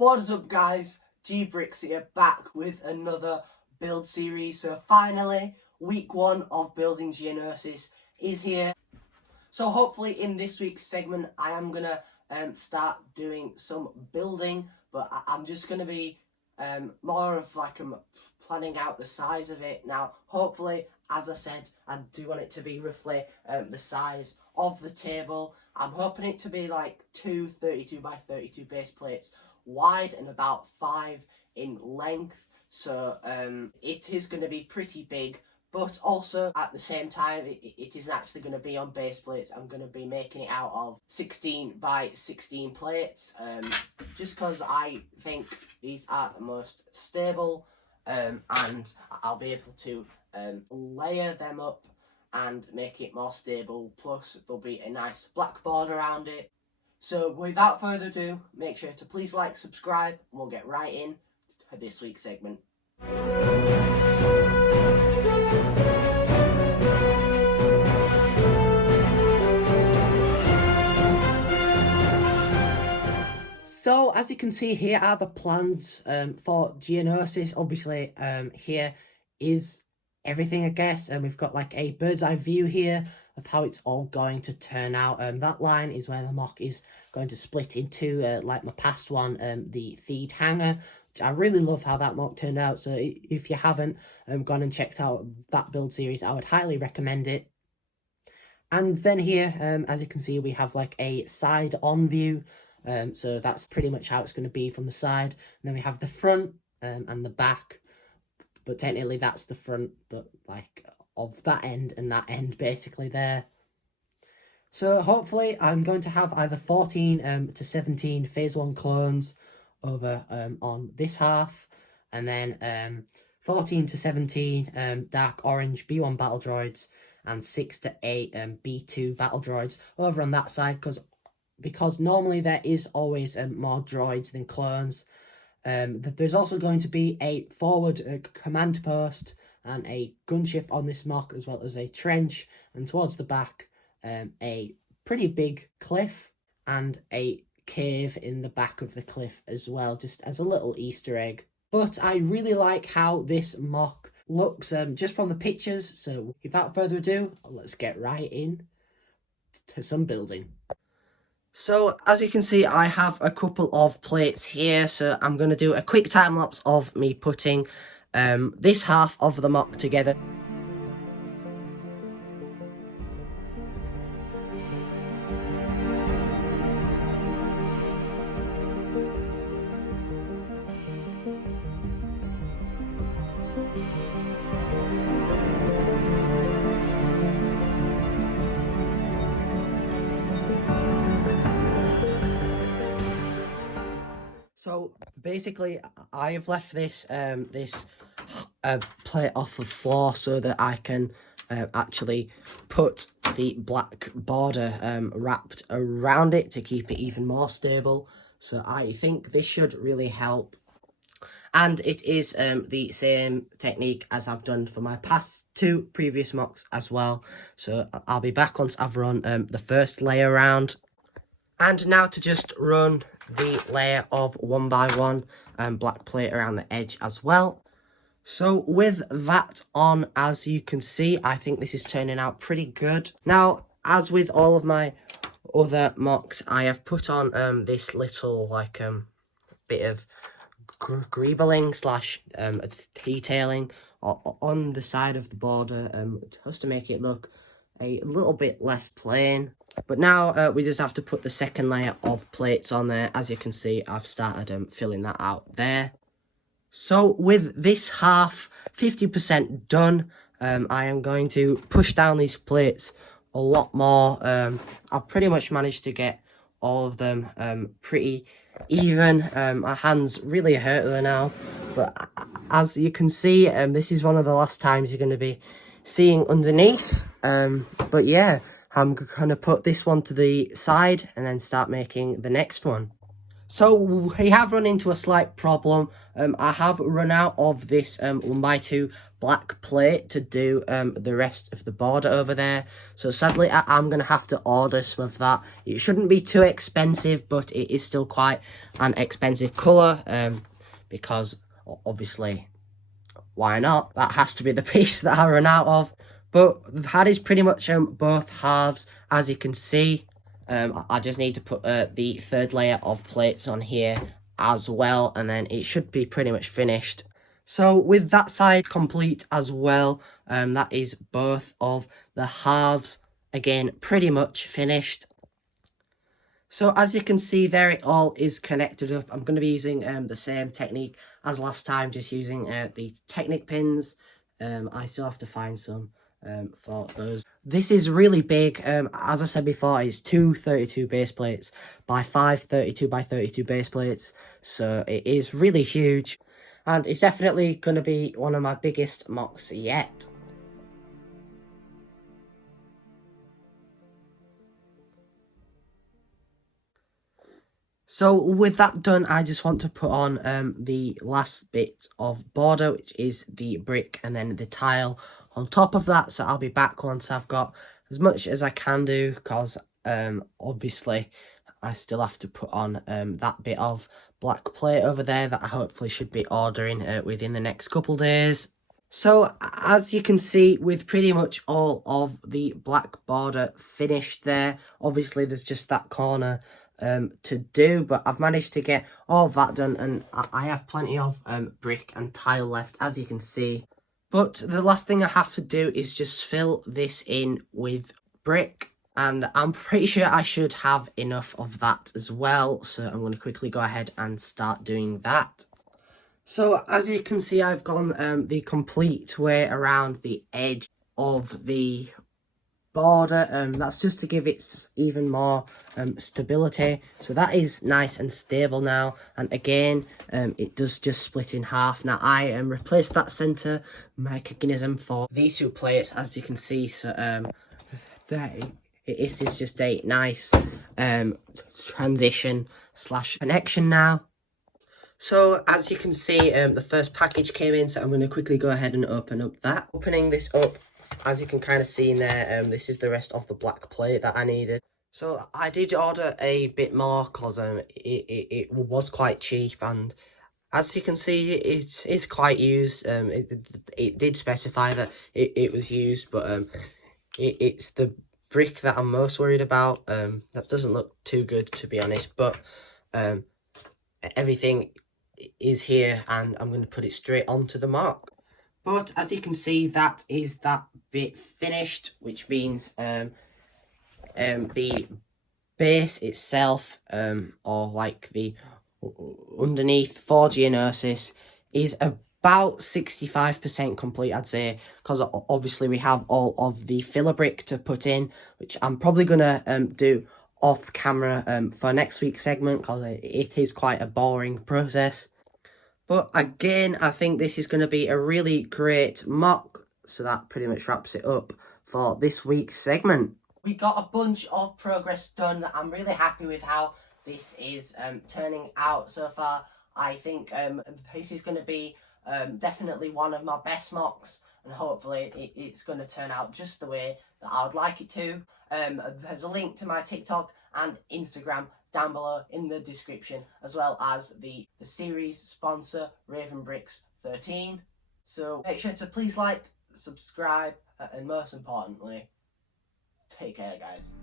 What is up, guys? Brix here, back with another build series. So finally, week 1 of building Geonosis is here. So hopefully in this week's segment I am going to start doing some building, but I'm just going to be more of like planning out the size of it. Now hopefully, as I said, I do want it to be roughly the size of the table. I'm hoping it to be like 2 32 by 32 base plates wide and about 5 in length. So it is going to be pretty big, but also at the same time it isn't actually going to be on base plates. I'm going to be making it out of 16 by 16 plates, just because I think these are the most stable, and I'll be able to layer them up and make it more stable, plus there'll be a nice black border around it. So without further ado, make sure to please like, subscribe, and we'll get right in to this week's segment. So as you can see, here are the plans for Geonosis. Obviously here is everything, I guess, and we've got like a bird's eye view here of how it's all going to turn out. That line is where the mock is going to split into, like my past one, the feed hanger. I really love how that mock turned out, so if you haven't gone and checked out that build series, I would highly recommend it. And then here, as you can see, we have like a side on view, so that's pretty much how it's going to be from the side. And then we have the front and the back, but technically that's the front, but like of that end and that end basically there. So hopefully I'm going to have either 14 to 17 phase 1 clones over on this half, and then 14 to 17 dark orange B1 battle droids, and 6 to 8 B2 battle droids over on that side, because normally there is always more droids than clones. There's also going to be a forward command post and a gunship on this mock, as well as a trench, and towards the back a pretty big cliff and a cave in the back of the cliff as well, just as a little Easter egg. But I really like how this mock looks just from the pictures, so without further ado, let's get right in to some building. So as you can see, I have a couple of plates here, so I'm going to do a quick time lapse of me putting this half of the mock together. So basically, I've left this plate off the floor so that I can actually put the black border wrapped around it to keep it even more stable. So I think this should really help. And it is the same technique as I've done for my past 2 previous mocks as well. So I'll be back once I've run the first layer round. And now to just run the layer of 1 by 1 black plate around the edge as well. So with that on, as you can see, I think this is turning out pretty good. Now, as with all of my other mocks, I have put on this little like bit of greebling slash detailing on the side of the border, just to make it look a little bit less plain. But now we just have to put the second layer of plates on there. As you can see, I've started filling that out there. So with this half 50% done, I am going to push down these plates a lot more. I've pretty much managed to get all of them pretty even. My hands really hurt there now, but as you can see, this is one of the last times you're going to be seeing underneath. But yeah, I'm going to put this one to the side and then start making the next one. So we have run into a slight problem. I have run out of this 1x2 black plate to do the rest of the border over there. So sadly, I'm going to have to order some of that. It shouldn't be too expensive, but it is still quite an expensive colour because obviously, why not? That has to be the piece that I run out of. But that is pretty much both halves, as you can see. I just need to put the third layer of plates on here as well, and then it should be pretty much finished. So with that side complete as well, that is both of the halves, again, pretty much finished. So as you can see there, it all is connected up. I'm going to be using the same technique as last time, just using the Technic pins. I still have to find some for those. This is really big. As I said before, it's two 32 base plates by 5 32 by 32 base plates. So it is really huge. And it's definitely going to be one of my biggest mocs yet. So with that done, I just want to put on the last bit of border, which is the brick and then the tile on top of that. So I'll be back once I've got as much as I can do, because obviously I still have to put on that bit of black plate over there that I hopefully should be ordering within the next couple days. So as you can see, with pretty much all of the black border finished there, obviously there's just that corner to do, but I've managed to get all that done, and I have plenty of brick and tile left, as you can see. But the last thing I have to do is just fill this in with brick, and I'm pretty sure I should have enough of that as well, so I'm going to quickly go ahead and start doing that. So as you can see, I've gone the complete way around the edge of the border. That's just to give it even more stability. So that is nice and stable now. And again, it does just split in half. Now I replaced that center mechanism for these two plates, as you can see. So there it is just a nice transition / connection now. So as you can see, the first package came in, so I'm going to quickly go ahead and open up that. Opening this up, as you can kind of see in there, this is the rest of the black plate that I needed. So I did order a bit more because it was quite cheap, and as you can see, it is quite used. It did specify that it was used, but it's the brick that I'm most worried about. That doesn't look too good, to be honest, but everything is here, and I'm going to put it straight onto the mark. But as you can see, that is that bit finished, which means the base itself, or like the underneath for Geonosis, is about 65% complete, I'd say, because obviously we have all of the filler brick to put in, which I'm probably gonna do off camera for next week's segment, because it is quite a boring process. But again, I think this is going to be a really great mock, so that pretty much wraps it up for this week's segment. We got a bunch of progress done. I'm really happy with how this is turning out so far. I think this is going to be definitely one of my best mocks, and hopefully it's going to turn out just the way that I would like it to. There's a link to my TikTok and Instagram down below in the description, as well as the series sponsor, Brix 13. So make sure to please like, subscribe, and most importantly, take care, guys.